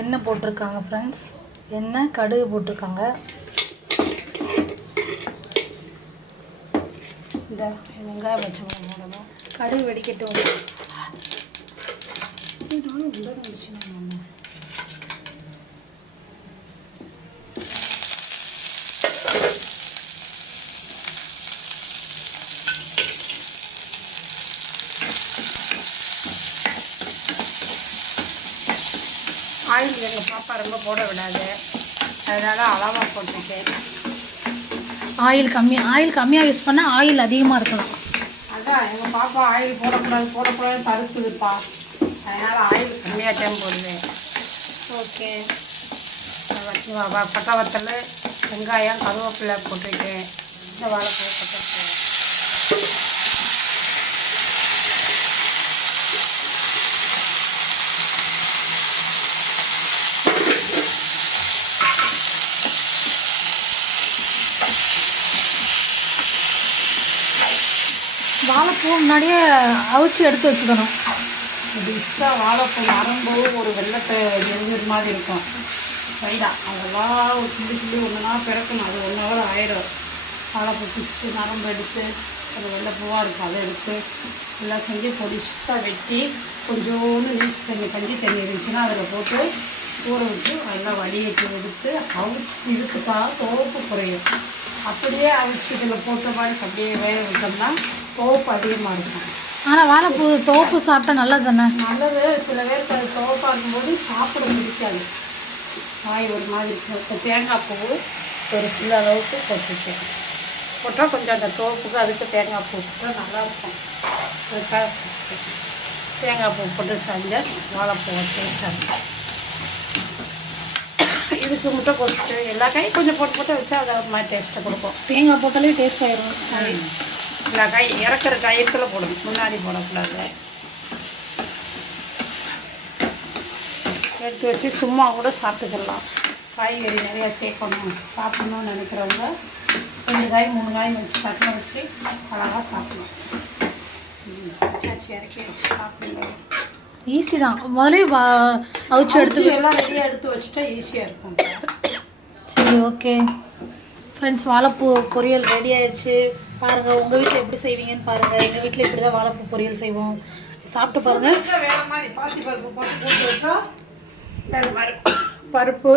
எண்ணெய் போட்டிருக்காங்க ஃப்ரெண்ட்ஸ். எண்ணெய், கடுகு போட்டிருக்காங்க. இந்த வெங்காயம் பச்சை மிளகாய் போடணும். கடுகு வெடிக்கட்டும். ஆயில் எங்கள் பாப்பா ரொம்ப போட விடாது, அதனால் அளவாக போட்டுருக்கேன். ஆயில் கம்மியாக யூஸ் பண்ணால் ஆயில் அதிகமாக இருக்கணும். அதான் எங்கள் பாப்பா ஆயில் போடக்கூடாதுன்னு தடுக்குதுப்பா, அதனால் ஆயில் கம்மியாக தான் போடுவேன். ஓகே. பட்டை வத்தல், வெங்காயம், கருவேப்பிலை போட்டுருக்கேன். இந்த வாழைப்பூ போட்டுருக்கேன். வாழைப்பூ முன்னாடியே அவிச்சு எடுத்து வச்சுக்கணும். டிஷ்ஷாக வாழைப்பூ நரம்பு ஒரு வெள்ளத்தை எரிஞ்சது மாதிரி இருக்கும் சைடாக, அதெல்லாம் ஒரு கிள்ளி ஒன்றுனா பிறக்கணும். அது 1 hour ஆயிடும். வாழைப்பூ பிச்சு நரம்பு எடுத்து அது வெள்ளைப்பூவாக இருக்கும், அதை எடுத்து எல்லாம் செஞ்சு பொடிசாக வெட்டி கொஞ்சோண்டு நீச்சு தண்ணி, கஞ்சி தண்ணி இருந்துச்சுன்னா அதில் போட்டு ஊற விட்டு எல்லாம் வடிகட்டி எடுத்து அவிச்சு இருக்குப்பா துவப்பு குறையும். அப்படியே அவிச்சு இதில் போட்ட மாதிரி அப்படியே வேக விட்டோம்னா துவப்பு அதிகமாக இருக்கும். ஆனால் வாழைப்பூ துவப்பு சாப்பிட்டா நல்லது தானே? நல்லது. சில பேருக்கு அது துவப்பாக இருக்கும்போது சாப்பிட பிடிக்காது, வாய் ஒரு மாதிரி இருக்கும். இப்போ தேங்காய் பூ ஒரு சில அளவுக்கு போட்டுருக்கேன். போட்டால் கொஞ்சம் அந்த துவப்புக்கு அதுக்கு தேங்காய் பூ போட்டால் நல்லாயிருக்கும். அதுக்காக தேங்காய் பூ போட்டு செஞ்சால் வாழைப்பூ டேஸ்ட்டாக இருக்கும். இதுக்கு முட்டை போட்டு எல்லா காயும் கொஞ்சம் போட்டு வச்சா அதை ஒரு மாதிரி டேஸ்ட்டை கொடுக்கும். தேங்காய் போட்டாலே டேஸ்ட் ஆயிடும். எல்லா காய் இறக்குற காயத்தில் போடணும், முன்னாடி போடக்கூடாது. எடுத்து வச்சு சும்மா கூட சாப்பிட்டுக்கலாம். காய்கறி நிறையா சேர்க்கணும் சாப்பிட்ணுன்னு நினைக்கிறவங்க 2 காய் 3 காய் வச்சு தட்டில் வச்சு அழகாக சாப்பிடணும். இறக்கி வச்சு சாப்பிடுங்க. ஈஸி தான். முதலே அவிச்சு எடுத்து எல்லாம் ரெடியாக எடுத்து வச்சுட்டா ஈஸியாக இருக்கும். சரி, ஓகே ஃப்ரெண்ட்ஸ். வாழைப்பூ பொரியல் ரெடி ஆயிடுச்சு. பாருங்கள், உங்கள் வீட்டில் எப்படி செய்வீங்கன்னு பாருங்கள். எங்கள் வீட்டில் இப்படி தான் வாழைப்பூ பொரியல் செய்வோம். சாப்பிட்டு பாருங்கள். வேறு மாதிரி பாசி பருப்பு போட்டு வச்சா வேறு மாதிரி இருக்கும். பருப்பு